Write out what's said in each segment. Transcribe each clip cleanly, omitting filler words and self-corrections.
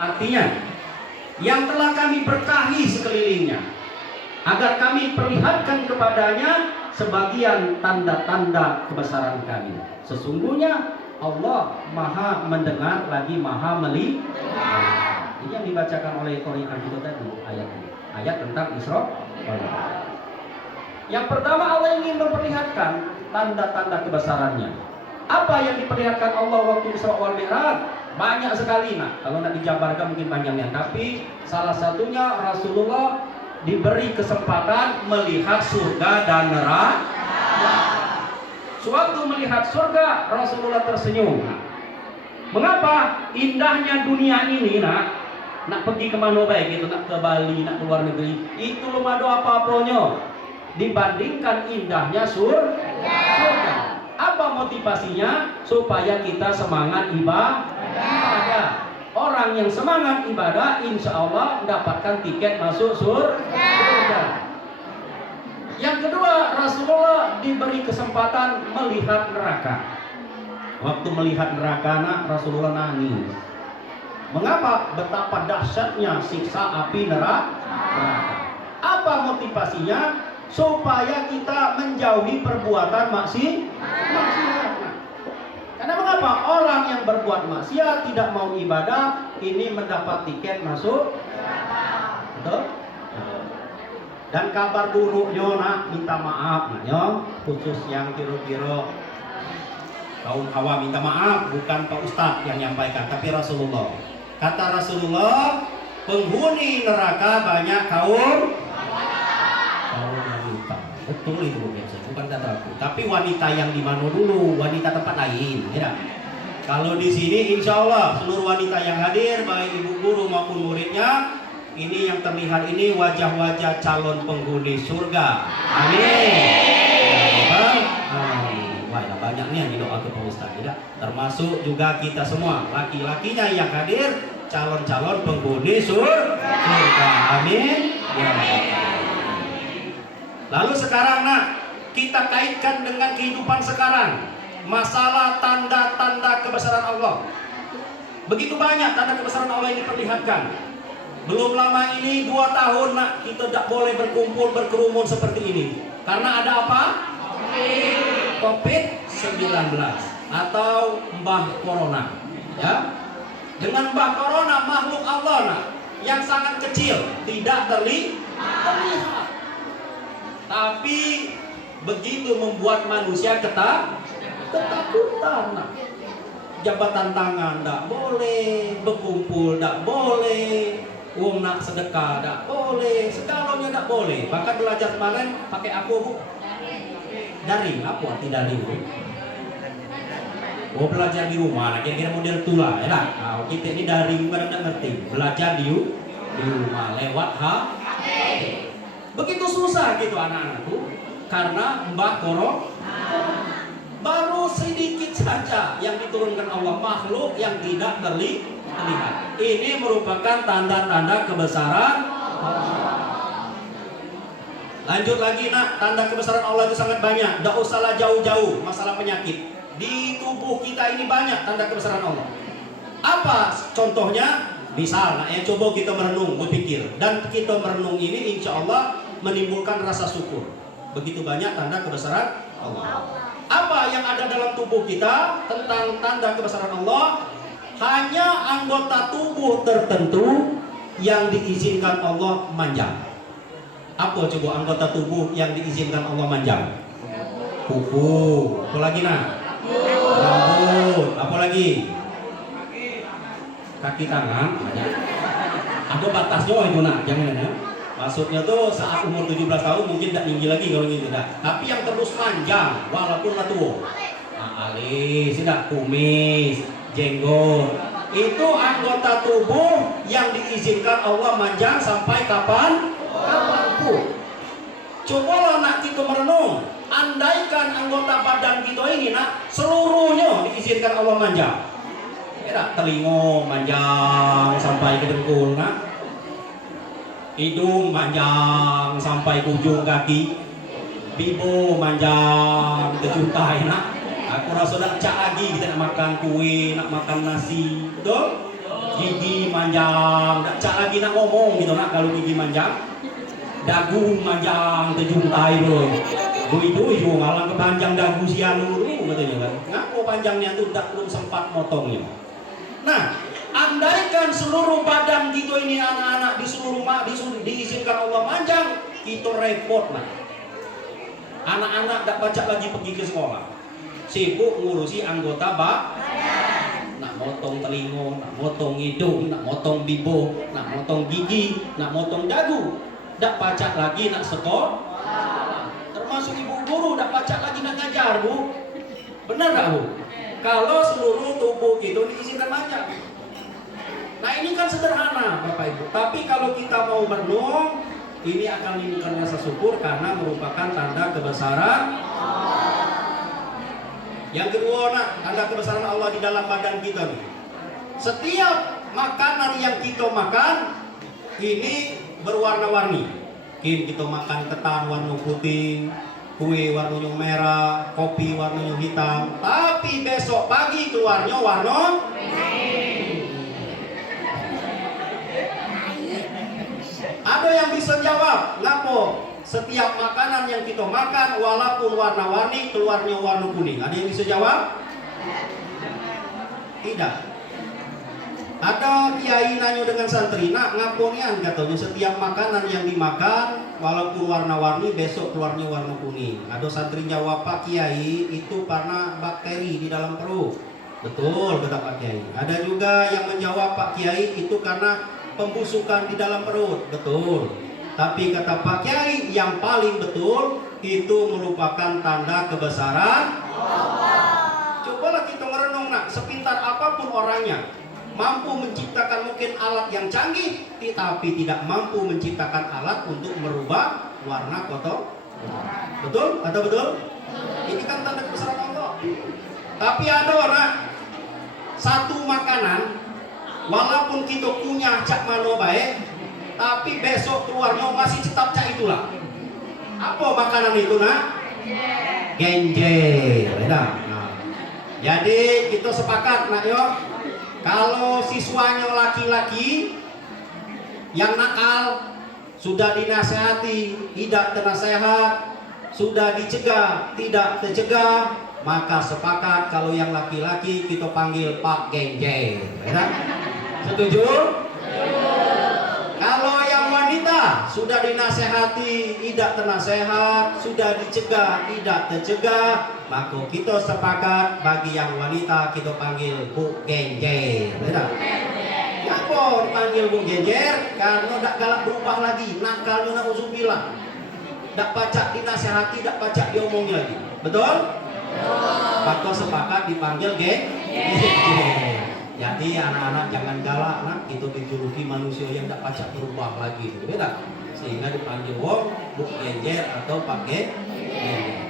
Artinya, yang telah kami berkahi sekelilingnya, agar kami perlihatkan kepadanya sebagian tanda-tanda kebesaran kami. Sesungguhnya Allah Maha mendengar lagi Maha melihat. Ini yang dibacakan oleh Qori'an kita tadi, ayat ini. Ayat tentang Isra. Yang pertama, Allah ingin memperlihatkan tanda-tanda kebesarannya. Apa yang diperlihatkan Allah waktu Isra wal Mi'raj? Banyak sekali. Nah, kalau nak dijabarkan mungkin panjangnya, tapi salah satunya Rasulullah diberi kesempatan melihat surga dan neraka. Sewaktu melihat surga, Rasulullah tersenyum. Mengapa? Indahnya dunia ini, nak pergi kemana baik gitu, nak ke Bali, nak ke luar negeri, itu belum ada apa-apanya dibandingkan indahnya surga. Apa motivasinya? Supaya kita semangat ibadah. Orang yang semangat ibadah, insya Allah mendapatkan tiket masuk surga. Yang kedua, Rasulullah diberi kesempatan melihat neraka. Waktu melihat neraka, Rasulullah nangis. Mengapa? Betapa dahsyatnya siksa api neraka. Apa motivasinya? Supaya kita menjauhi perbuatan maksiat. Karena mengapa? Orang yang berbuat maksiat tidak mau ibadah, ini mendapat tiket masuk. Betul? Dan kabar buruknya, minta maaf, khusus yang kira-kira kaum Hawa minta maaf, bukan Pak Ustadz yang menyampaikan, tapi Rasulullah. Kata Rasulullah, penghuni neraka banyak kaum wanita. Betul itu bukan kataku. Tapi wanita yang di mana dulu? Wanita tempat lain, ya. Kalau di sini, insya Allah seluruh wanita yang hadir, baik ibu guru maupun muridnya, ini yang terlihat ini wajah-wajah calon penghuni surga. Amin. Wah, banyak nih yang doa ke Pak Ustaz, tidak? Termasuk juga kita semua, laki-lakinya yang hadir, calon-calon penghuni surga. Amin. Ya. Lalu sekarang kita kaitkan dengan kehidupan sekarang. Masalah tanda-tanda kebesaran Allah. Begitu banyak tanda kebesaran Allah yang diperlihatkan. Belum lama ini 2 tahun kita tidak boleh berkumpul berkerumun seperti ini. Karena ada apa? COVID-19 atau Mbah Corona. Ya. Dengan Mbah Corona, makhluk Allah yang sangat kecil, tidak terlihat. Tapi begitu membuat manusia ketakutan. Jabatan tangan tidak boleh, berkumpul tidak boleh, uang nak sedekah tidak boleh, segalanya tidak boleh. Bahkan belajar kemarin pakai apa bu? Daring. Apa arti daring? Oh, belajar di rumah, kira-kira model tula, ya lah. Kita ini daring, bukan tidak ngerti. Belajar di rumah lewat begitu susah gitu anak-anak tuh, karena Mbah Corona. Baru sedikit saja yang diturunkan Allah, makhluk yang tidak terlihat. Ini merupakan tanda-tanda kebesaran Allah. Lanjut lagi tanda kebesaran Allah itu sangat banyak. Tidak usahlah jauh-jauh masalah penyakit. Di tubuh kita ini banyak tanda kebesaran Allah. Apa contohnya? Misal, coba kita merenung, berpikir, dan kita merenung ini insya Allah menimbulkan rasa syukur. Begitu banyak tanda kebesaran Allah. Apa yang ada dalam tubuh kita tentang tanda kebesaran Allah? Hanya anggota tubuh tertentu yang diizinkan Allah manjang. Apa coba anggota tubuh yang diizinkan Allah manjang? Kuku. Apa lagi rambut. Apa lagi? Kaki tangan. Ada batasnya itu jangan ya. Maksudnya tuh saat umur 17 tahun mungkin tidak tinggi lagi kalau gitu tapi yang terus panjang walaupun tua. Alis, tidak kumis, jenggot. Itu anggota tubuh yang diizinkan Allah manjang sampai kapanpun. Cobalah kita merenung. Andaikan anggota badan kita ini seluruhnya diizinkan Allah manjang. Telinga manjang sampai ke dengkul, hidung manjang sampai ke ujung kaki, bibo manjang ke juntai. Aku rasa dah cak lagi kita nak makan kue, nak makan nasi, betul? Gigi manjang, tak cak lagi nak ngomong gitu nak kalau gigi manjang. Dagu manjang terjuntai bro. Itu ngalang kepanjang dagu si anu katanya kan. Ngaku panjangnya tuh tak belum sempat motongnya. Nah, andaikan seluruh badan kita ini anak-anak di seluruh diizinkan Allah manjang, kita repot lah. Anak-anak tak baca lagi pergi ke sekolah, sibuk ngurusi anggota nak motong telinga, nak motong hidung, nak motong bibo, nak motong gigi, nak motong dagu. Tak baca lagi nak sekolah. Termasuk ibu guru tak baca lagi nak ngajar bu. Benar tak bu? Kalau seluruh tubuh itu diizinkan manjang. Nah ini kan sederhana Bapak Ibu. Tapi kalau kita mau merenung, ini akan menimbulkan rasa syukur karena merupakan tanda kebesaran. Yang kedua nak, tanda kebesaran Allah di dalam badan kita nih. Setiap makanan yang kita makan ini berwarna-warni. Mungkin kita makan ketan warna putih, kue warnanya merah, kopi warnanya hitam. Tapi besok pagi keluarnya warna Ada yang bisa jawab, ngapo? Setiap makanan yang kita makan walaupun warna-warni keluarnya warna kuning. Ada yang bisa jawab? Tidak. Ada kiai nanya dengan santri, nak ngaponian katanya setiap makanan yang dimakan walaupun warna-warni besok keluarnya warna kuning. Ada santri jawab, Pak Kiai itu karena bakteri di dalam perut. Betul kata Pak Kiai. Ada juga yang menjawab, Pak Kiai itu karena pembusukan di dalam perut. Betul. Tapi kata Pak Kiai yang paling betul itu merupakan tanda kebesaran Allah. Cobalah kita merenung nak, sepintar apapun orangnya, mampu menciptakan mungkin alat yang canggih, tapi tidak mampu menciptakan alat untuk merubah warna kotor. Betul? Atau betul? Ini kan tanda kebesaran Allah. Tapi ada orang satu makanan walaupun kita punya cak mano baik, tapi besok keluarnya masih tetap cak itulah. Apa makanan itu nak? Genjer. Nah, jadi kita sepakat nak yo. Kalau siswanya laki-laki yang nakal sudah dinasehati, tidak ternasehat, sudah dicegah, tidak tercegah, maka sepakat kalau yang laki-laki kita panggil Pak Genjer. Setuju? Kalau yang wanita sudah dinasehati, tidak ternasehat, sudah dicegah, tidak tercegah, maka kita sepakat bagi yang wanita kita panggil Bu Genjer. Kenapa dipanggil Bu Genjer? Karena tidak galak berubah lagi, nakalnya na'udzubillah. Tidak pacak dinasehati, tidak pacak diomongin lagi. Betul? Maka sepakat dipanggil Genjer. Jadi anak-anak jangan galak nak, itu dijuluki manusia yang tidak pacak berubah lagi, beda. Sehingga dipanggil wong Bu Genjer atau Pak Genjer.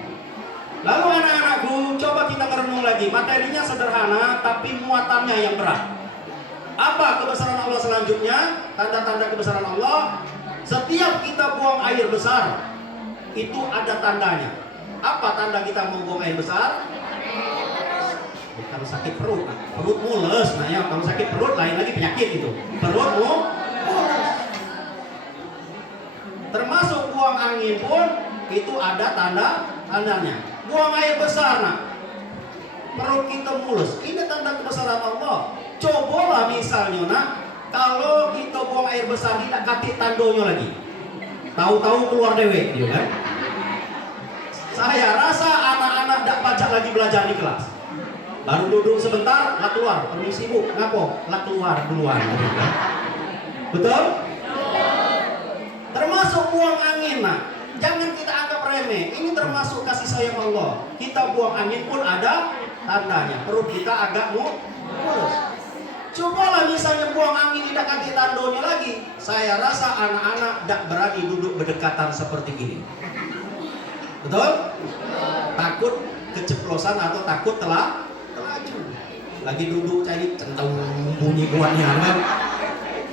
Lalu anak-anakku, coba kita merenung lagi. Materinya sederhana, tapi muatannya yang berat. Apa kebesaran Allah selanjutnya? Tanda-tanda kebesaran Allah. Setiap kita buang air besar, itu ada tandanya. Apa tanda kita mau buang air besar? Bukan sakit perut, perut mules. Nah ya, kalau sakit perut lain lagi penyakit itu. Perut mules. Termasuk buang angin pun itu ada tandanya. Buang air besar, nak, perut kita mulus. Ini tanda kebesaran Allah. Cobalah misalnya, nak, kalau kita buang air besar tidak katik tandonya lagi, tahu-tahu keluar dewek, gitu kan? Saya rasa anak-anak tidak baca lagi belajar di kelas. Baru duduk sebentar, lah keluar. Permisi bu, ngapo? Lah keluar duluan. Betul? Termasuk buang angin, nak. Jangan kita anggap remeh. Ini termasuk kasih sayang Allah. Kita buang angin pun ada tandanya. Perut kita agak mulus. Cobalah misalnya buang angin tidak kasih tandonya lagi. Saya rasa anak-anak tidak berani duduk berdekatan seperti ini. Betul? Takut keceplosan atau takut telaju. Lagi duduk cari centang bunyi kuatnya kan.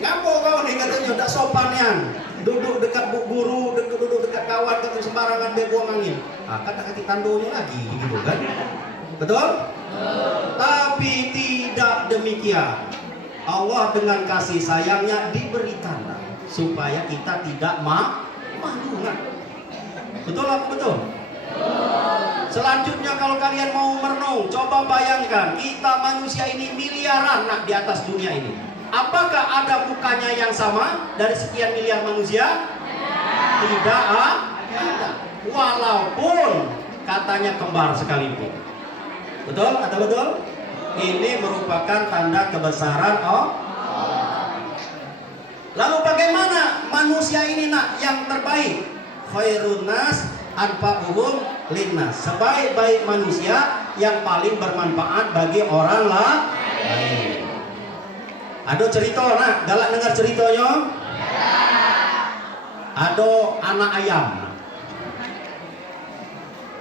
Ngapo kau nih katanya tidak sopannya. Duduk dekat bu guru, duduk dekat kawan, ketemu sembarangan dia buang angin. Kan kaki tandonya lagi gitu kan. Betul? Tapi tidak demikian. Allah dengan kasih sayangnya diberi tanda supaya kita tidak malu. Betul apa betul? Selanjutnya kalau kalian mau merenung, coba bayangkan kita manusia ini miliaran di atas dunia ini. Apakah ada mukanya yang sama dari sekian miliar manusia? Tidak ada. Walaupun katanya kembar sekalipun. Betul atau betul? Ini merupakan tanda kebesaran Lalu bagaimana manusia ini yang terbaik? Khairun nas anfa'uhum linnas. Sebaik-baik manusia yang paling bermanfaat bagi orang lain. Ada cerita galak dengar ceritanya? Ada anak ayam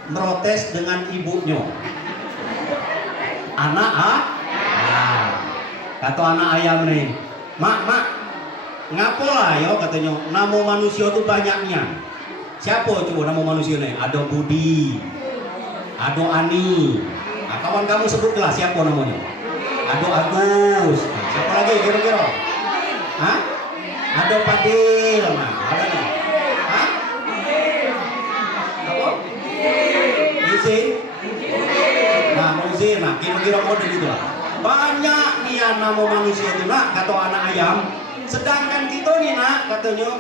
merotes dengan ibunya. Kata anak ayam nih, mak, ngapo lah yo katanya, nama manusia tuh banyaknya. Siapa coba nama manusia nih? Ada Budi, ada Ani. Nah, kawan kamu sebutlah siapa namanya? Ada Agus. Siapa lagi kira-kira? Hah? Ada Fadil. Nah, ada nih. Hah? Apa? Izin. Nah, Muzin. Nah, kira-kira model gitu lah. Banyak nih nama manusia itu kata anak ayam. Sedangkan kita nih katanya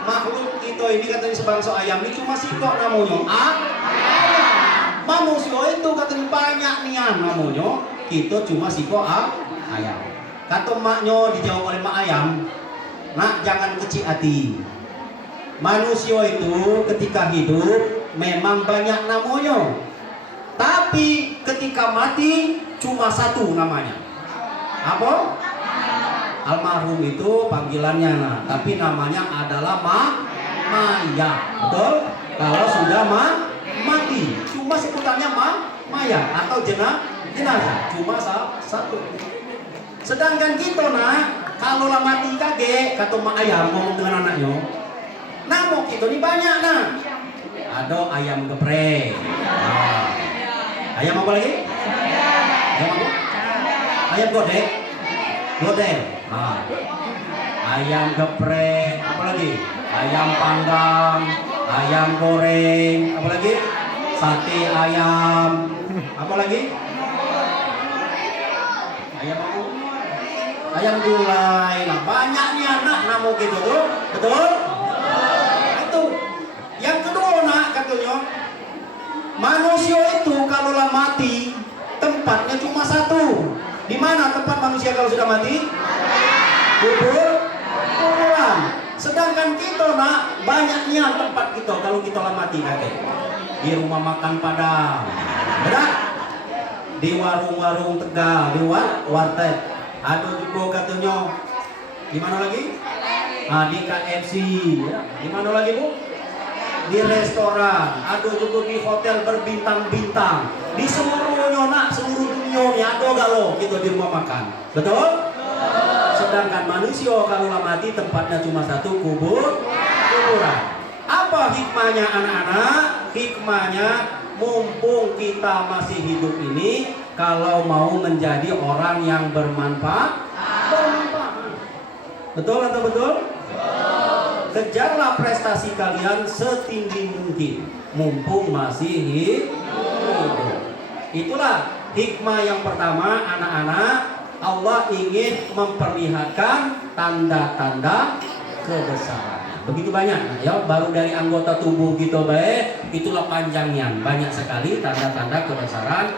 makhluk kita ini katanya sebangsa ayam ini cuma sikok namanya manusia itu katanya banyak nih namanya, kita cuma sikok ayam. Kata maknya dijawab oleh mak ayam, jangan kecil hati. Manusia itu ketika hidup memang banyak namanya, tapi ketika mati cuma satu namanya. Apa? Almarhum itu panggilannya tapi namanya adalah mayat. Betul? Kalau sudah mati cuma sebutannya mayat atau jenazah cuma satu. Sedangkan kita kalau lah mati kaget, kata mak ayam ngomong dengan anaknya, nama kita ini banyak ada ayam geprek. Ayam apa lagi? Ayam apa? Ayam godek. Ayam geprek, apa lagi? Ayam panggang, ayam goreng, apa lagi? Sate ayam, apa lagi? Ayam apa? Ayam gulai. Banyak nih nama gitu tuh, betul? Itu. Yang kedua katanya, manusia itu kalau lah mati tempatnya cuma satu. Di mana tempat manusia kalau sudah mati? Kuburan. Sedangkan kita banyaknya tempat kita kalau kita lah mati kakek. Di rumah makan Padang, benar? Di warung-warung Tegal, di warteg. Ada juga katanya. Di mana lagi? Di KFC. Di mana lagi bu? Di restoran. Ada juga di hotel berbintang-bintang. Di seluruh dunia ada galau gitu di rumah makan. Betul? Sedangkan manusia kalau mati tempatnya cuma satu, kuburan. Apa hikmahnya anak-anak? Hikmahnya mumpung kita masih hidup ini, kalau mau menjadi orang yang bermanfaat. Betul atau betul? Kejarlah prestasi kalian setinggi mungkin mumpung masih hidup. Itulah hikmah yang pertama anak-anak. Allah ingin memperlihatkan tanda-tanda kebesaran. Begitu banyak ya, baru dari anggota tubuh gitu itulah panjangnya, banyak sekali tanda-tanda kebesaran.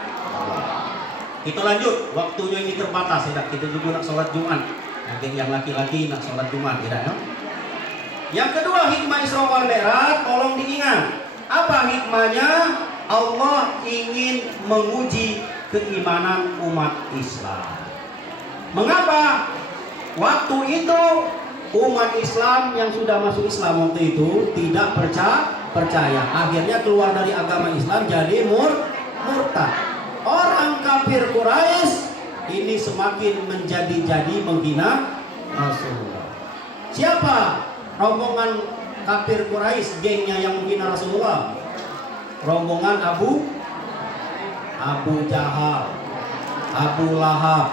Kita lanjut, waktunya ini terbatas ya. Kita juga nak sholat Jumat. Yang laki-laki nak sholat Jumat tidak ya? Yang kedua hikmah Isra wal Mi'raj, tolong diingat. Apa hikmahnya? Allah ingin menguji keimanan umat Islam. Mengapa? Waktu itu umat Islam yang sudah masuk Islam waktu itu tidak percaya. Akhirnya keluar dari agama Islam jadi murtad. Orang kafir Quraisy ini semakin menjadi menghina Rasulullah. Siapa rombongan kafir Quraisy, gengnya yang menghina Rasulullah? Rombongan Abu Jahal, Abu Lahab,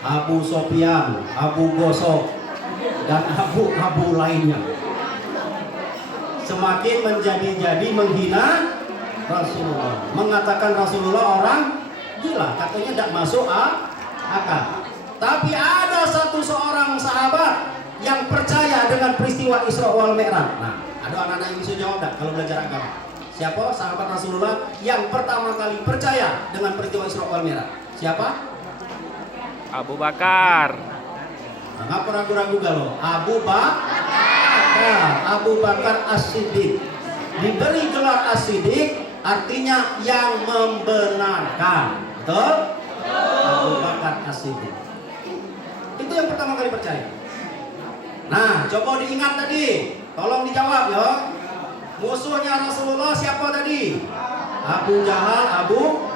Abu Sofyan, Abu Gosok, dan abu-abu lainnya. Semakin menjadi-jadi menghina Rasulullah, mengatakan Rasulullah orang gila, katanya tidak masuk akal. Tapi ada seorang sahabat yang percaya dengan peristiwa Isra wal Mi'raj. Nah, ada anak-anak yang bisa jawab tak kalau belajar agama? Siapa sahabat Rasulullah yang pertama kali percaya dengan peristiwa Isra wal Mi'raj? Siapa? Abu Bakar. Nah, nggak pernah ragu-ragu loh. Abu Bakar As-Siddiq. Diberi gelar As-Siddiq artinya yang membenarkan. Betul? Abu Bakar As-Siddiq. Itu yang pertama kali percaya. Nah, coba diingat tadi. Tolong dijawab ya. Musuhnya Rasulullah siapa tadi? Abu Jahal, Abu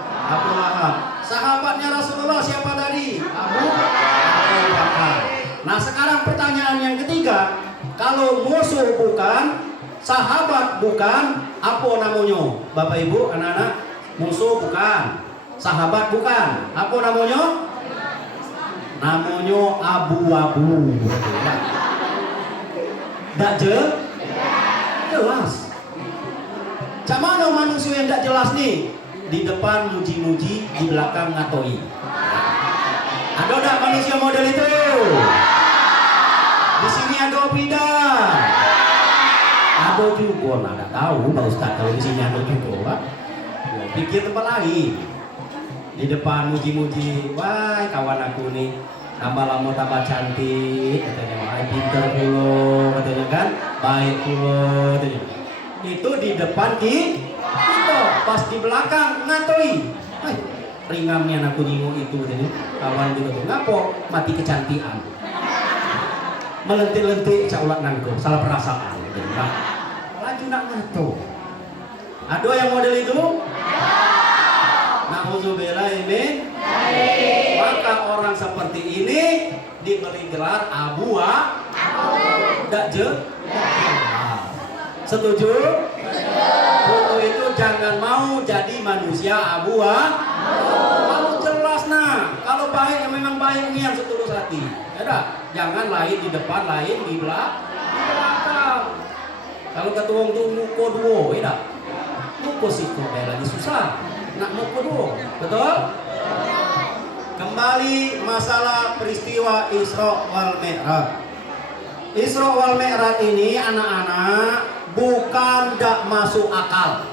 Lahab. Sahabatnya Rasulullah siapa tadi? Abu Bakar. Nah, sekarang pertanyaan yang ketiga. Kalau musuh bukan, sahabat bukan, apa namanya? Bapak Ibu, anak-anak, musuh bukan, sahabat bukan, apa namanya? Namanya abu-abu. Tidak jelas. Cak mana manusia yang tidak jelas nih? Di depan muji-muji, di belakang ngatoi. Ada tidak manusia model itu? Di sini ada tidak? Ada juga, nggak tahu Pak Ustadz kalau di sini ada juga. Ya, pikir tempat lain. Di depan muji-muji, wah kawan aku nih tambah lama tambah cantik, katanya wah pinter pulo, katanya kan, baik pulo, katanya. Itu di depan kita, pas di belakang ngatoi. Ringamnya aku nyinggung itu, katanya. Kawan juga tuh, ngapo mati kecantikan. Melentik-lentik caulat nangko, salah perasaan. Nah, laju nak ngato. Ada yang model itu? Na'udzubillah min. Maka orang seperti ini diberi gelar tidak setuju? Foto itu jangan mau jadi manusia kalau jelas nah, kalau baik memang baik ini yang setulus hati. Ya, jangan lain di depan, lain di belakang. Kalau ketuang tuh muko duo, ya muko siko lagi susah. Nak muko duo, betul? Kembali masalah peristiwa Isra wal Mi'raj. Isra wal Mi'raj ini anak-anak bukan tidak masuk akal,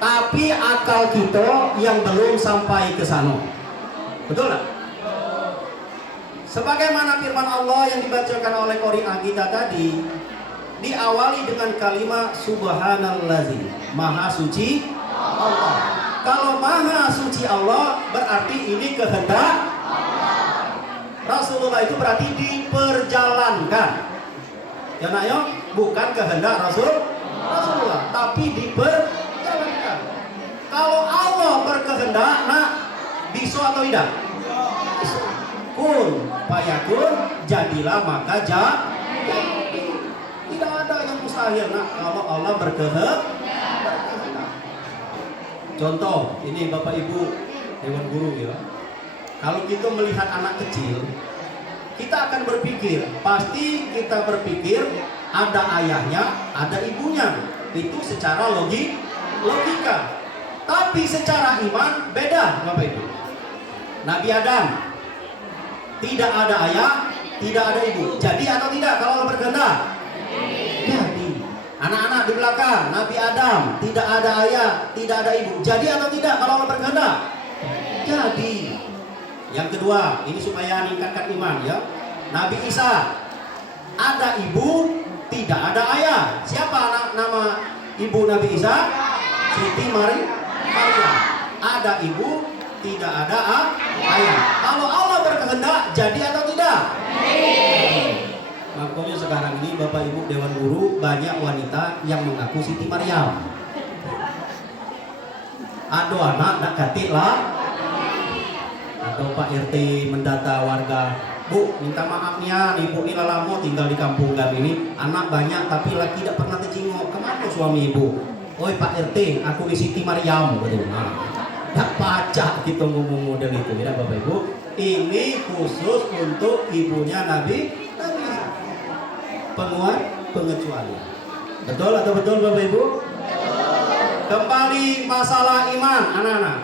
tapi akal kita yang belum sampai ke sana. Betul tak? Sebagaimana firman Allah yang dibacakan oleh qari'ah kita tadi, diawali dengan kalimat subhanallazi, maha suci Allah. Kalau maha suci Allah berarti ini kehendak Rasulullah, itu berarti diperjalankan. Ya nak ya, bukan kehendak Rasulullah, tapi diperjalankan. Kalau Allah berkehendak, nak bisa atau tidak? Kun fayakun, jadilah maka jadi. Tidak ada yang mustahil nak kalau Allah berkehendak. Contoh, ini Bapak Ibu Dewan Guru ya. Kalau kita melihat anak kecil, kita akan berpikir, pasti kita berpikir ada ayahnya, ada ibunya. Itu secara logika. Tapi secara iman beda Bapak Ibu. Nabi Adam tidak ada ayah, tidak ada ibu. Jadi atau tidak kalau Allah berkehendak? Jadi. Anak-anak di belakang, Nabi Adam tidak ada ayah, tidak ada ibu. Jadi atau tidak kalau Allah berkehendak? Jadi. Yang kedua, ini supaya meningkatkan iman ya. Nabi Isa ada ibu, tidak ada ayah. Siapa nama ibu Nabi Isa? Siti Maria. Ada ibu, tidak ada ayah. Kalau Allah berkehendak, jadi atau tidak? Makanya sekarang ini Bapak Ibu Dewan Guru banyak wanita yang mengaku Siti Maryam. Ada anak nak katik lah. Atau Pak RT mendata warga, Bu minta maaf nih ya, ibu ini lama tinggal di kampung kami ini, anak banyak tapi laki tidak pernah terjenguk. Kemana suami ibu? Oi Pak RT, aku di Siti Maryam. Betul. Nah, tak pacak kita ngomong model itu ya Bapak Ibu. Ini khusus untuk ibunya Nabi Isa. Pengecualian. Betul atau betul Bapak Ibu? Kembali masalah iman anak-anak.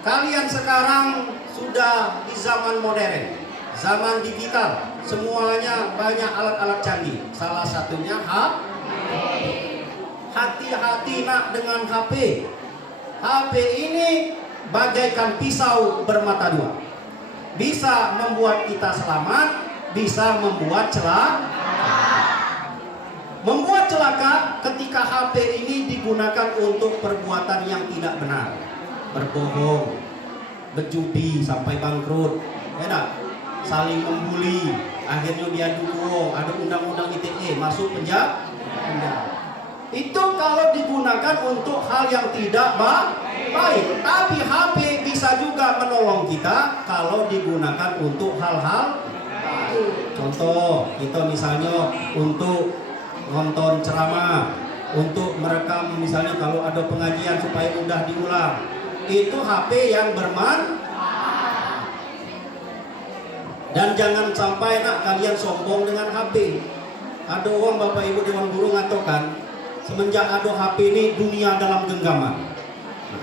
Kalian sekarang sudah di zaman modern, zaman digital, semuanya banyak alat-alat canggih. Salah satunya hati-hati nak dengan HP. HP ini bagaikan pisau bermata dua. Bisa membuat kita selamat, bisa membuat celaka. Membuat celaka ketika HP ini digunakan untuk perbuatan yang tidak benar. Berbohong, berjudi sampai bangkrut, ya tak? Saling membuli, akhirnya dia dukung, ada undang-undang ITE masuk penjara. Itu kalau digunakan untuk hal yang tidak baik. Tapi HP bisa juga menolong kita kalau digunakan untuk hal-hal baik. Contoh, kita misalnya untuk nonton ceramah, untuk merekam misalnya kalau ada pengajian supaya mudah diulang. Itu HP yang bermanfaat. Dan jangan sampai nak kalian sombong dengan HP. Ada orang Bapak Ibu Dewan Guru ngatakan, semenjak ada HP ini dunia dalam genggaman.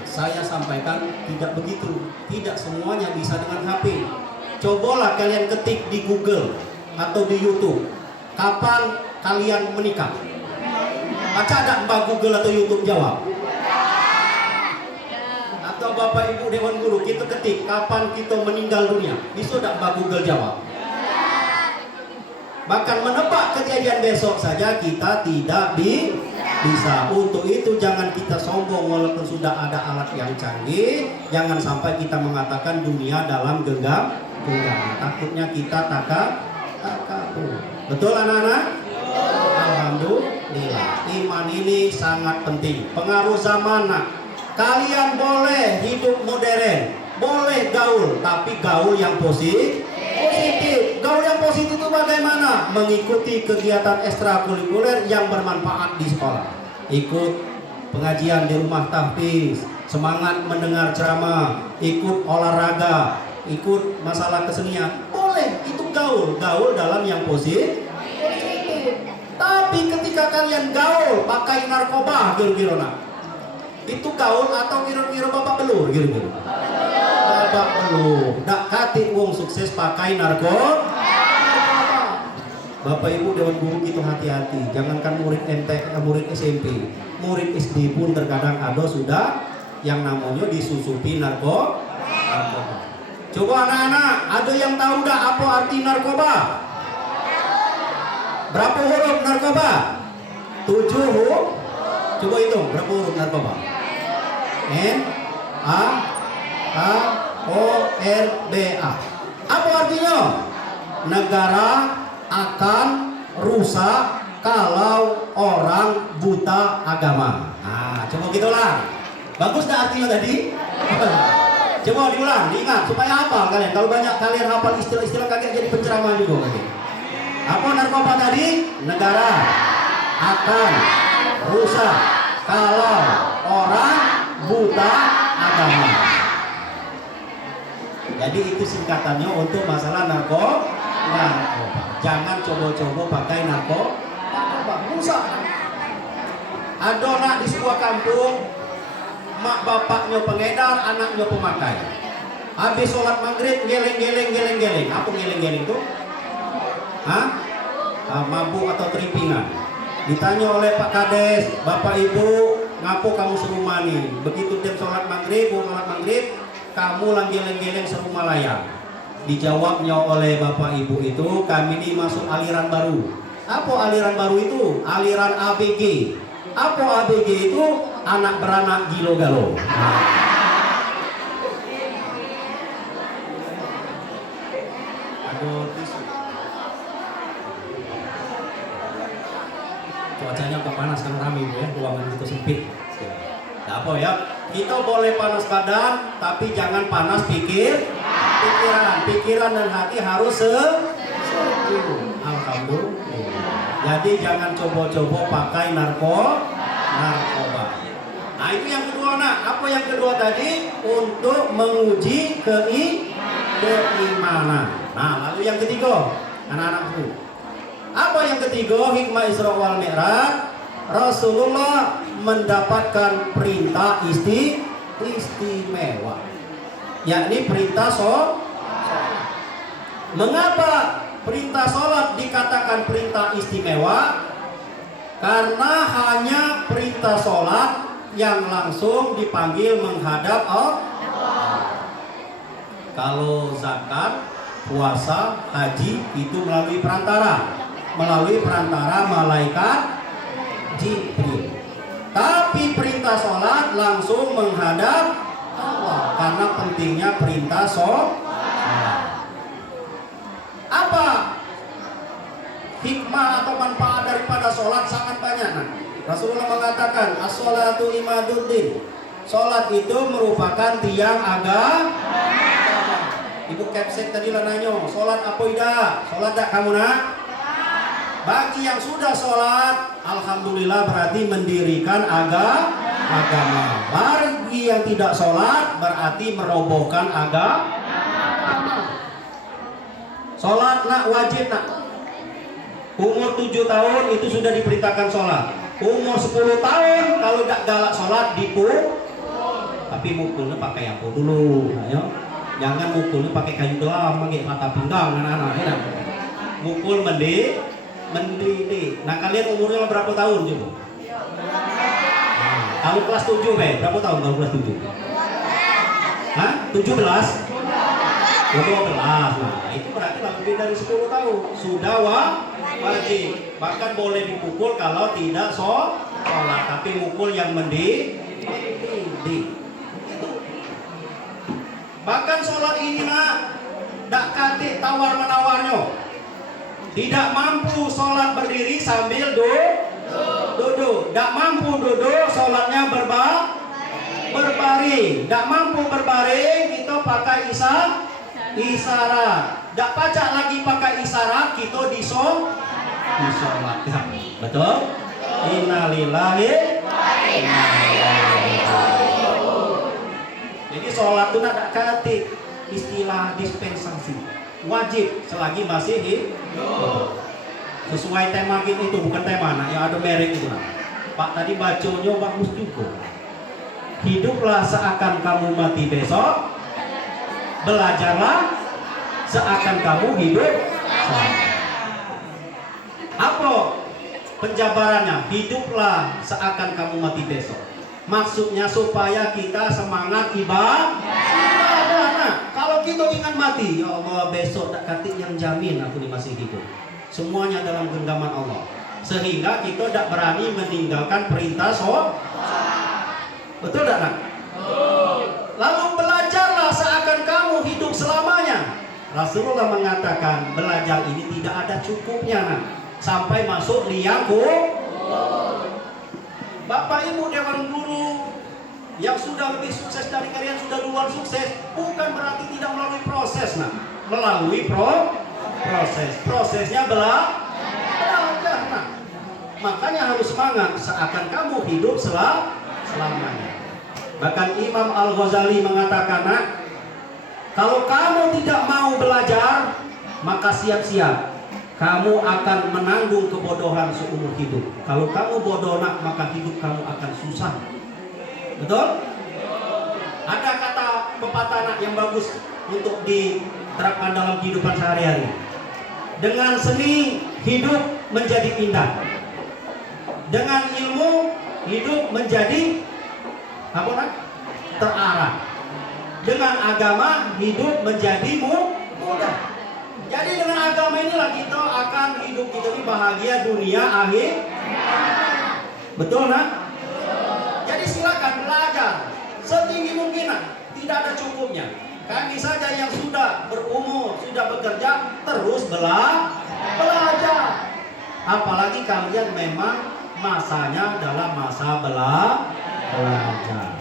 Saya sampaikan tidak begitu. Tidak semuanya bisa dengan HP. Cobalah kalian ketik di Google atau di YouTube, kapan kalian menikah? Baca ada Mbak Google atau YouTube jawab. Atau Bapak Ibu Dewan Guru kita ketik kapan kita meninggal dunia, bisa tidak Mbak Google jawab? Bahkan menebak kejadian besok saja kita tidak bisa. Untuk itu jangan kita sombong walaupun sudah ada alat yang canggih. Jangan sampai kita mengatakan dunia dalam genggam. Takutnya kita takabur. Betul anak-anak? Alhamdulillah. Iman ini sangat penting. Pengaruh zaman. Kalian boleh hidup modern, boleh gaul, tapi gaul yang positif. Gaul yang positif itu bagaimana? Mengikuti kegiatan ekstrakurikuler yang bermanfaat di sekolah. Ikut pengajian di rumah tahfiz, semangat mendengar ceramah, ikut olahraga, ikut masalah kesenian. Boleh, itu gaul dalam yang positif. Tapi ketika kalian gaul pakai narkoba, kira-kira itu gaul atau kira-kira bapak belur, kira-kira? Bapak belur. Dak kati wong sukses pakai narkoba. Bapak Ibu Dewan Guru itu hati-hati. Jangankan murid MTK, murid SMP, murid SD pun terkadang ada sudah yang namanya disusupi narkoba. Coba anak-anak, ada yang tahu dah apa arti narkoba? Berapa huruf narkoba? 7 huruf. Coba hitung berapa huruf narkoba? N A O R B A. Apa artinya? Negara akan rusak kalau orang buta agama. Nah, coba gitulah. Bagus dah artinya tadi? Coba diulang, diingat supaya hafal kalian. Kalau banyak kalian hafal istilah-istilah kakek jadi penceramah juga nanti. Apa narkoba tadi? Negara akan rusak kalau orang buta agama. Jadi itu singkatannya untuk masalah narkoba. Jangan coba-coba pakai narkoba, rusak. Ada nak di sebuah kampung, mak bapaknya pengedar, anaknya pemakai. Habis sholat maghrib geleng-geleng. Apa geleng-geleng itu? Mabuk atau teripingan. Ditanya oleh Pak Kades, Bapak Ibu, ngapo kamu serumah nih? Begitu tiap sholat maghrib, kamu lang geleng-geleng serumah layang. Dijawabnya oleh Bapak Ibu itu, kami ini masuk aliran baru. Apa aliran baru itu? Aliran ABG. Apa ABG itu? Anak beranak gilo-galo. Aduh, tisu. Cuacanya agak panas kan rame ya, ruangan itu sempit. Nah, apa ya? Kita boleh panas badan, tapi jangan panas pikiran dan hati harus sejuk. Alhamdulillah. Jadi jangan coba-coba pakai narkoba. Nah itu yang kedua nak. Apa yang kedua tadi? Untuk menguji keimanan. keimanan. Nah, lalu yang ketiga, anak-anakku. Apa yang ketiga hikmah Isra wal Mi'raj? Rasulullah mendapatkan perintah istimewa, yakni perintah sholat. Mengapa perintah sholat dikatakan perintah istimewa? Karena hanya perintah sholat yang langsung dipanggil menghadap Allah. Kalau zakat, puasa, haji itu melalui perantara malaikat Jibril. Tapi perintah sholat langsung menghadap Allah karena pentingnya perintah sholat. Apa hikmah atau manfaat daripada sholat? Sangat banyak. Nah, Rasulullah mengatakan as-sholatu imaduddin. Sholat itu merupakan tiang agama. Ibu Kepsek tadi lah nanya, sholat apa tidak? Sholat tak kamu nak? Bagi yang sudah sholat, alhamdulillah berarti mendirikan agama. Bagi yang tidak sholat, berarti merobohkan agama. Sholat nak wajib nak. Umur 7 tahun itu sudah diperintahkan sholat. Umur 10 tahun kalau tidak galak sholat dipukul. Tapi mukulnya pakai apa dulu? Ayo. Jangan mukulnya pakai kayu gelam, pakai mata pinggang anak-anak. Ya. Mukul mendidih. Nah kalian umurnya berapa tahun coba? Nah, kalau kelas 7 berapa tahun kalau kelas 7? Hah? 17? 12. Nah itu berarti lebih dari 10 tahun. Sudah wajib. Bahkan boleh dipukul kalau tidak sholat. Tapi mukul yang mendidih. Bahkan sholat ini nak tak katik tawar menawarnya. Tidak mampu sholat berdiri sambil duduk. Tak mampu duduk, sholatnya berbaring. Tak mampu berbaring, kita pakai isyarat. Tak pacak lagi pakai isyarat, kita disolatkan. Betul? Innalillahi wa inna ilaihi raji'un. Jadi sholat itu tak katik istilah dispensasi. Wajib selagi masih hidup. Sesuai tema gitu itu bukan tema nak yang ada merek itu nak. Pak tadi bacanya bagus juga. Hiduplah seakan kamu mati besok. Belajarlah seakan kamu hidup sekarang. Apa penjabarannya? Hiduplah seakan kamu mati besok. Maksudnya supaya kita semangat ibadah. Kalau kita ingat mati, ya Allah besok tak katik yang jamin aku ini masih hidup. Semuanya dalam genggaman Allah. Sehingga kita tak berani meninggalkan perintah sholat. Betul tak nak? Lalu belajarlah seakan kamu hidup selamanya. Rasulullah mengatakan belajar ini tidak ada cukupnya nak. Sampai masuk liang Bapak Ibu Dewan Guru yang sudah lebih sukses dari kalian, sudah duluan sukses, bukan berarti tidak melalui proses nah. Melalui proses. Prosesnya belajar nah. Makanya harus semangat seakan kamu hidup selamanya. Bahkan Imam Al-Ghazali mengatakan nah, kalau kamu tidak mau belajar, maka siap-siap kamu akan menanggung kebodohan seumur hidup. Kalau kamu bodoh nak, maka hidup kamu akan susah. Betul? Ada kata pepatah nak yang bagus untuk diterapkan dalam kehidupan sehari-hari. Dengan seni hidup menjadi indah. Dengan ilmu hidup menjadi apa nak? Terarah. Dengan agama hidup menjadi mudah. Jadi dengan agama inilah kita akan hidup kita ini bahagia dunia akhir. Betul nak? Jadi silakan belajar setinggi mungkin, tidak ada cukupnya. Kami saja yang sudah berumur, sudah bekerja, terus belajar. Apalagi kalian memang masanya dalam masa belajar.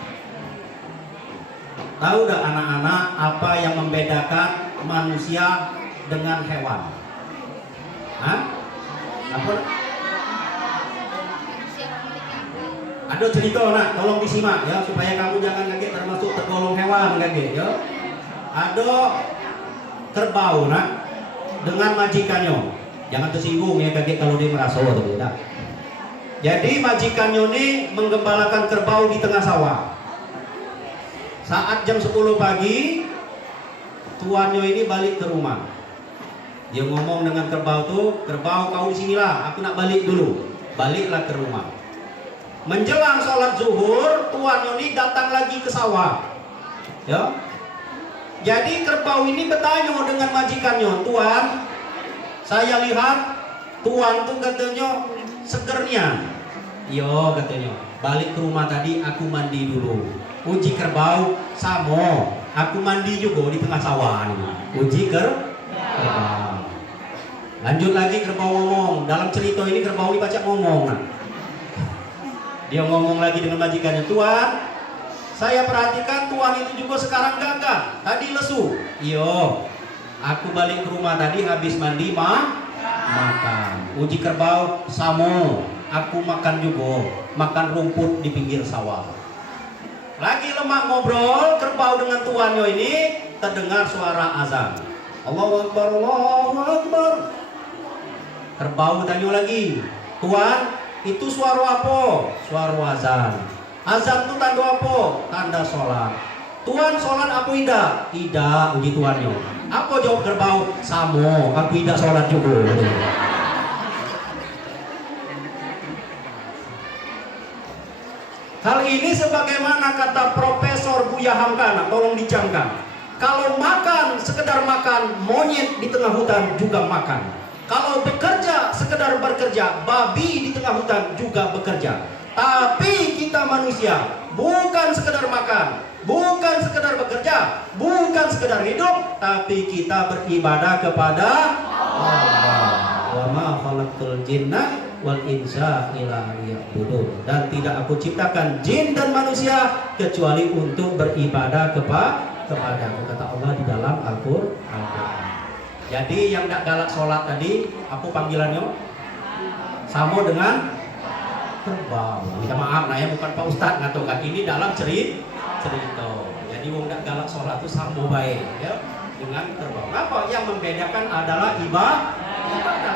Tahu tak anak-anak apa yang membedakan manusia dengan hewan? Hah? Apa? Ada cerita nak, tolong disimak ya supaya kamu jangan kaget termasuk tergolong hewan kaget ya. Ada kerbau nak dengan majikannya. Jangan tersinggung ya, kaget kalau dia merasa atau tidak. Jadi majikannya ini menggembalakan kerbau di tengah sawah. Saat jam 10 pagi, tuannya ini balik ke rumah. Dia ngomong dengan kerbau tuh, kerbau kau di sinilah, aku nak balik dulu. Baliklah ke rumah. Menjelang sholat zuhur, tuannya ini datang lagi ke sawah. Ya. Jadi kerbau ini bertanya dengan majikannya, Tuan, saya lihat Tuan tuh katanya segernya. Yo katanya, balik ke rumah tadi aku mandi dulu. Uji kerbau, sama, aku mandi juga di tengah sawah nih. Uji kerbau. Lanjut lagi kerbau ngomong. Dalam cerita ini kerbau ini baca ngomong. Dia ngomong lagi dengan majikannya, Tuan, saya perhatikan Tuan itu juga sekarang gagah. Tadi lesu. Iyo, aku balik ke rumah tadi habis mandi makan. Uji kerbau, sama, aku makan juga. Makan rumput di pinggir sawah. Lagi lemak ngobrol, kerbau dengan tuannya ini terdengar suara azan. Allahu Akbar, Allahu Akbar. Kerbau tanya lagi, Tuan, itu suara apa? Suara azan. Azan itu tanda apa? Tanda sholat. Tuan sholat apa tidak? Tidak, uji tuannya. Apa jawab kerbau? Samo, aku tidak sholat juga. Hal ini sebagaimana kata Profesor Buya Hamkana, tolong dicamkan. Kalau makan, sekedar makan, monyet di tengah hutan juga makan. Kalau bekerja, sekedar bekerja, babi di tengah hutan juga bekerja. Tapi kita manusia, bukan sekedar makan, bukan sekedar bekerja, bukan sekedar hidup, tapi kita beribadah kepada Allah. Wa ma khalaqtul jinna wal insa illa liya'budun. Dan tidak aku ciptakan jin dan manusia kecuali untuk beribadah kepada kata Allah di dalam Al-Qur'an. Jadi yang tidak galak sholat tadi, apa panggilannya? Sama dengan kerbau. Minta maaf, nah ya bukan Pak Ustadz ngaturkan ini dalam cerita. Jadi wong tidak galak sholat itu sama baik, ya, dengan kerbau. Apa yang membedakan adalah ibadah.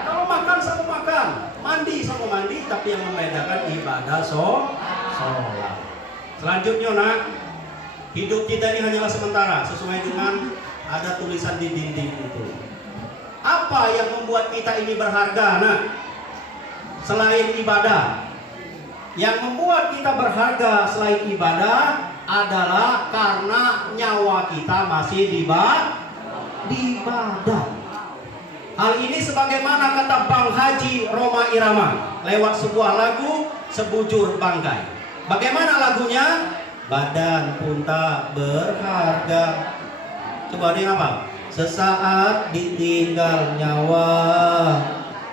Kalau makan sama makan, mandi sama mandi, tapi yang membedakan ibadah sholat. Selanjutnya nak, hidup kita ini hanyalah sementara, sesuai dengan ada tulisan di dinding itu. Apa yang membuat kita ini berharga, nak? Selain ibadah. Yang membuat kita berharga selain ibadah adalah karena nyawa kita masih di badan. Hal ini sebagaimana kata Bang Haji Roma Irama lewat sebuah lagu Sebujur Bangkai. Bagaimana lagunya? Badan pun tak berharga. Coba dia apa? Sesaat ditinggal nyawa,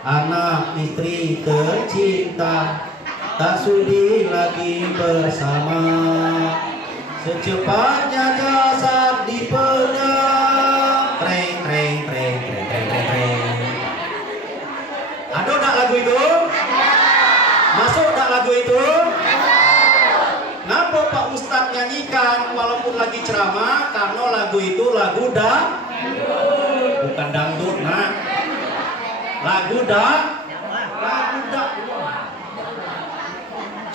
anak istri tercinta, tak sudi lagi bersama. Secepatnya jasad dipendam. Treng treng treng treng treng treng treng. Ada tak lagu itu? Masuk tak lagu itu? Ngapa Pak Ustadz nyanyikan walaupun lagi ceramah? Karena lagu itu lagu bukan dangdut, nah. Lagu dakwah.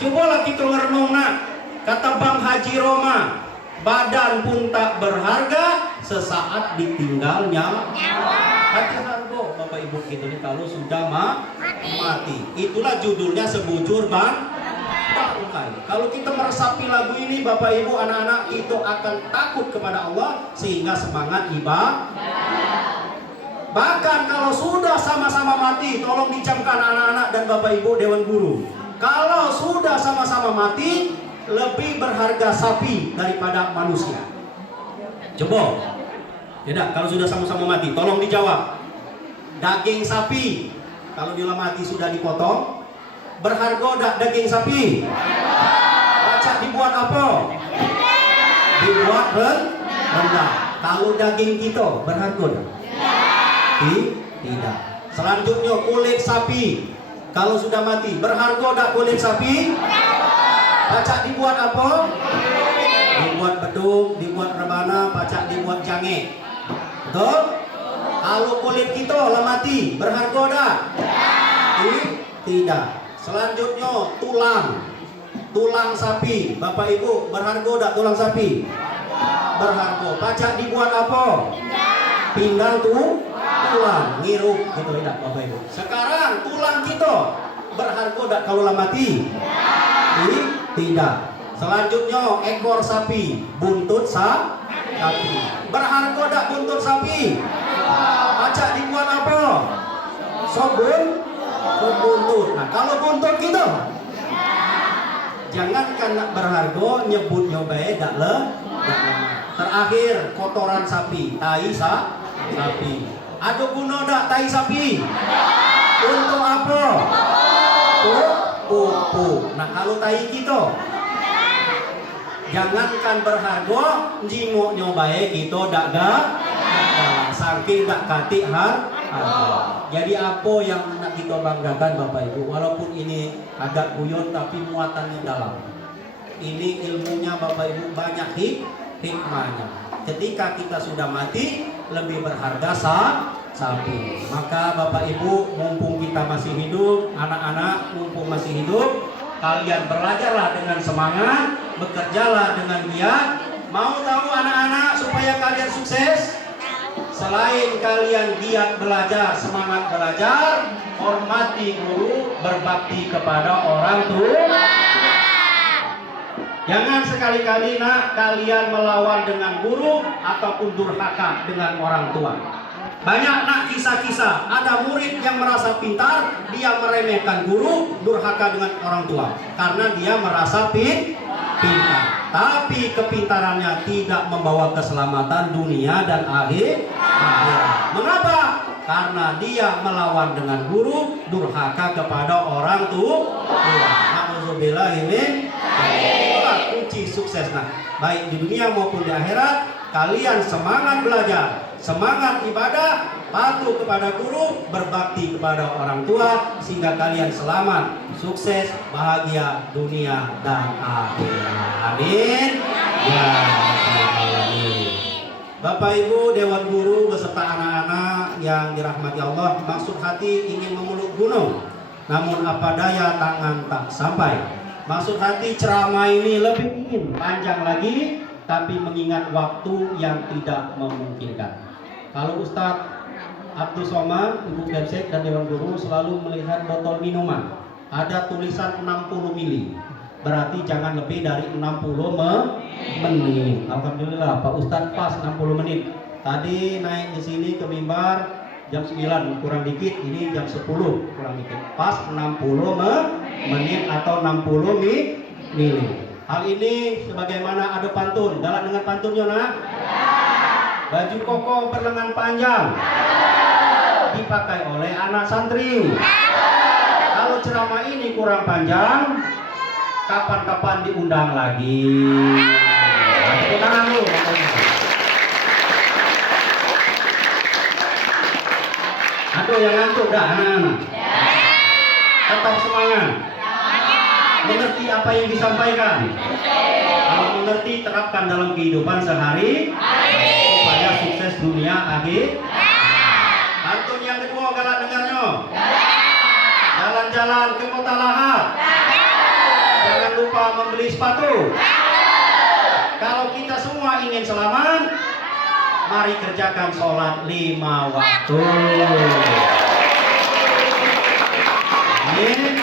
Cobalah kita merenung, nak. Kata Bang Haji Roma, badan pun tak berharga, sesaat ditinggalnya nyawa. Hati harga Bapak Ibu kita ini kalau sudah mati. Itulah judulnya Sebujur Bangkai. Kalau kita meresapi lagu ini, Bapak Ibu, anak-anak, itu akan takut kepada Allah sehingga semangat ibadah. Bahkan kalau sudah sama-sama mati, tolong dicamkan anak-anak dan Bapak Ibu Dewan Guru. Kalau sudah sama-sama mati, lebih berharga sapi daripada manusia. Coba. Tidak, kalau sudah sama-sama mati, tolong dijawab. Daging sapi, kalau dia mati sudah dipotong, berharga tak daging sapi? Baca dibuat apa? Dibuat rendang. Kalau daging kita berharga tak? Tidak. Selanjutnya kulit sapi. Kalau sudah mati, berharga tak kulit sapi? Baca dibuat apa? Dibuat bedung, dibuat rebana, baca dibuat jange. Betul? Kalau kulit kita lah mati, berharga dah? Tidak. Selanjutnya tulang sapi. Bapak Ibu, berharga dak tulang sapi? Berharga. Pacak dibuat apa? Pinggang tulang, ngirup gitu tidak Bapak Ibu. Sekarang tulang kita berharga dak kalau lah mati? Tidak. Selanjutnya ekor sapi, buntut sapi. Berharga dak buntut sapi? Pacak dibuat apa? Sobun buntut. Nah, kalau buntut gitu, jangankan nak berharga, nyebutnya baik dak le. Terakhir kotoran sapi, tai sapi. Ada guna dak tai sapi? Untuk apa? Pupuk. Nah, kalau tai kita, jangankan berharga, jingoknya baik kita dak saking dak katik Jadi apa yang nak kita banggakan Bapak Ibu? Walaupun ini agak guyon tapi muatannya dalam. Ini ilmunya Bapak Ibu banyak hikmahnya. Ketika kita sudah mati, lebih berharga sapi. Maka Bapak Ibu, mumpung kita masih hidup, anak-anak mumpung masih hidup, kalian belajarlah dengan semangat, bekerjalah dengan giat. Mau tahu anak-anak supaya kalian sukses? Selain kalian giat belajar, semangat belajar, hormati guru, berbakti kepada orang tua. Jangan sekali-kali nak kalian melawan dengan guru ataupun durhaka dengan orang tua. Banyak nak kisah-kisah, ada murid yang merasa pintar, dia meremehkan guru, durhaka dengan orang tua karena dia merasa pintar. Tapi kepintarannya tidak membawa keselamatan dunia dan akhirat. Mengapa? Karena dia melawan dengan guru, durhaka kepada orang tua. Alhamdulillah ini kunci sukses. Nah, baik di dunia maupun di akhirat, kalian semangat belajar, semangat ibadah, patuh kepada guru, berbakti kepada orang tua, sehingga kalian selamat, sukses, bahagia dunia dan akhirat. Amin. Ya Amin. Bapak Ibu Dewan Guru beserta anak-anak yang dirahmati Allah, maksud hati ingin memeluk gunung, namun apa daya tangan tak sampai. Maksud hati ceramah ini lebih ingin panjang lagi, tapi mengingat waktu yang tidak memungkinkan. Kalau Ustadz Abdul Somad, Ibu Kemsek dan Dewan Guru selalu melihat botol minuman, ada tulisan 60 mili, berarti jangan lebih dari 60 menit. Alhamdulillah Pak Ustadz pas 60 menit. Tadi naik di sini ke mimbar jam 9 kurang dikit, ini jam 10 kurang dikit, pas 60 menit atau 60 mili. Hal ini sebagaimana ada pantun. Dalam dengan pantunnya nak? Baju koko berlengan panjang dipakai oleh anak santri. Kalau ceramah ini kurang panjang, kapan-kapan diundang lagi. Tepuk tangan dulu. Aduh yang ngantuk dah anak-anak. Tetap semangat. Mengerti apa yang disampaikan. Kalau mengerti, terapkan dalam kehidupan sehari supaya sukses dunia akhir. Pantun yang kedua, galak dengarnya. Jalan-jalan ke kota Lahap. Jangan lupa membeli sepatu. Kalau kita semua ingin selamat, mari kerjakan sholat 5 waktu. Amin.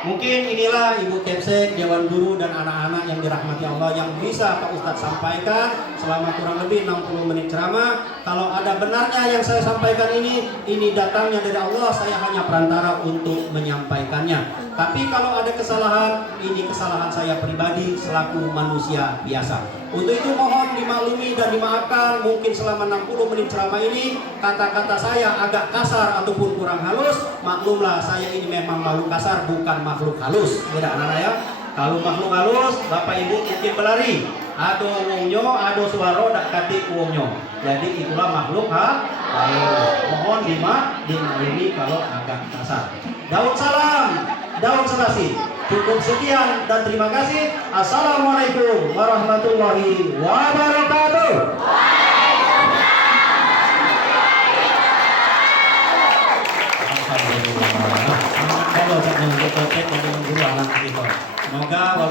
Mungkin inilah Ibu Kemsek, Dewan Guru dan anak-anak yang dirahmati Allah yang bisa Pak Ustadz sampaikan selama kurang lebih 60 menit ceramah. Kalau ada benarnya yang saya sampaikan ini datangnya dari Allah, saya hanya perantara untuk menyampaikannya. Tapi kalau ada kesalahan, ini kesalahan saya pribadi selaku manusia biasa. Untuk itu mohon dimaklumi dan dimaafkan, mungkin selama 60 menit ceramah ini kata-kata saya agak kasar ataupun kurang halus. Maklumlah, saya ini memang makhluk kasar, bukan makhluk halus. Tidak anak-anak ya. Kalau makhluk halus, Bapak Ibu mungkin berlari. Ada uangnya, ada suara dak kati uangnya. Jadi itulah makhluk halus. Mohon dimaklumi kalau agak kasar. Daud salam, Daud selasi. Cukup sekian dan terima kasih. Assalamualaikum warahmatullahi wabarakatuh.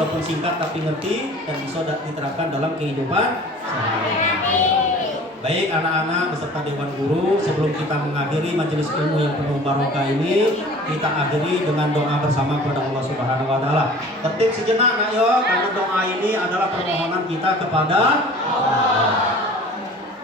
walaupun singkat tapi ngerti dan bisa diterapkan dalam kehidupan sehari-hari. Baik anak-anak beserta Dewan Guru, sebelum kita mengakhiri majelis ilmu yang penuh barokah ini, kita akhiri dengan doa bersama kepada Allah Subhanahu wa taala. Tertib sejenak nak yo, karena doa ini adalah permohonan kita kepada Allah.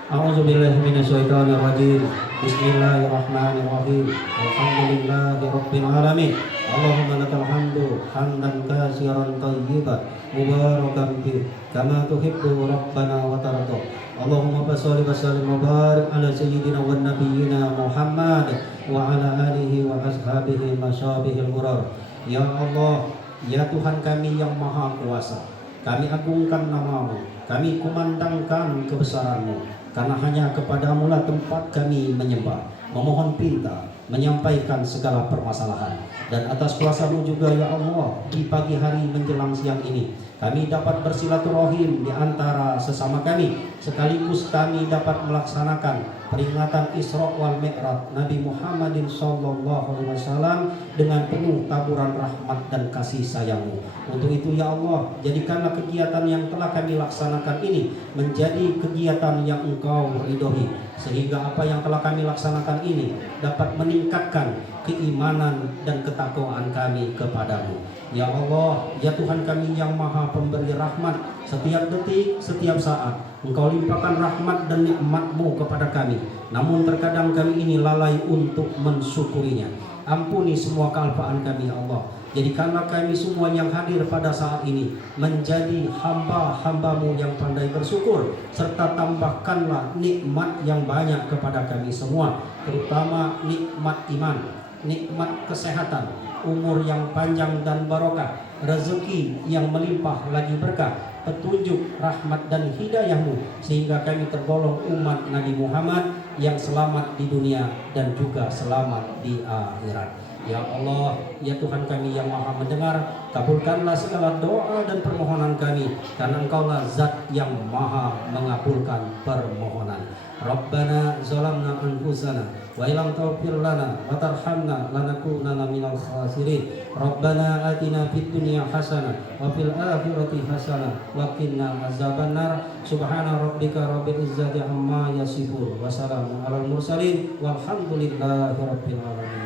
A'udzubillahi minasyaitonirrajim. Bismillahirrahmanirrahim. Alhamdulillahirabbil alamin. Allahumma lakal hamdu hamdan katsiran thayyiban mubarakan fi kama tuhibbu rabbana wa tarda. Allahumma shalli wa sallim wa barik ala sayyidina wa nabiyyina Muhammad wa ala alihi wa ashabihi masyabihil ghurar. Ya Allah, ya Tuhan kami yang maha kuasa, kami agungkan nama-Mu, kami kumandangkan kebesaran-Mu, karena hanya kepadamu lah tempat kami menyembah, memohon pinta, menyampaikan segala permasalahan. Dan atas kuasa-Mu juga ya Allah, di pagi hari menjelang siang ini kami dapat bersilaturahim di antara sesama kami, sekaligus kami dapat melaksanakan peringatan Isra wal Mi'raj Nabi Muhammadin sallallahu alaihi wasallam dengan penuh taburan rahmat dan kasih sayang-Mu. Untuk itu ya Allah, jadikanlah kegiatan yang telah kami laksanakan ini menjadi kegiatan yang Engkau ridhoi, sehingga apa yang telah kami laksanakan ini dapat meningkatkan keimanan dan ketakwaan kami kepadamu. Ya Allah, ya Tuhan kami yang maha pemberi rahmat, setiap detik, setiap saat Engkau limpahkan rahmat dan nikmat-Mu kepada kami. Namun terkadang kami ini lalai untuk mensyukurinya. Ampuni semua kealpaan kami ya Allah. Jadikanlah kami semua yang hadir pada saat ini menjadi hamba-hamba-Mu yang pandai bersyukur, serta tambahkanlah nikmat yang banyak kepada kami semua, terutama nikmat iman, nikmat kesehatan, umur yang panjang dan barokah, rezeki yang melimpah lagi berkah, petunjuk, rahmat dan hidayah-Mu, sehingga kami tergolong umat Nabi Muhammad yang selamat di dunia dan juga selamat di akhirat. Ya Allah, ya Tuhan kami yang maha mendengar, kabulkanlah segala doa dan permohonan kami, karena Engkaulah zat yang maha mengabulkan permohonan. Rabbana zalamna anfusana wa illam taghfir lana wa tarhamna lanakunanna minal khasirin. Rabbana atina fid dunya hasanah wa fil akhirati hasanah wa qina azabannar. Subhana rabbika rabbil izzati amma yasifun wa salamun alal mursalin walhamdulillahi rabbil alamin.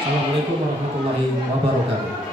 Assalamualaikum warahmatullahi wabarakatuh.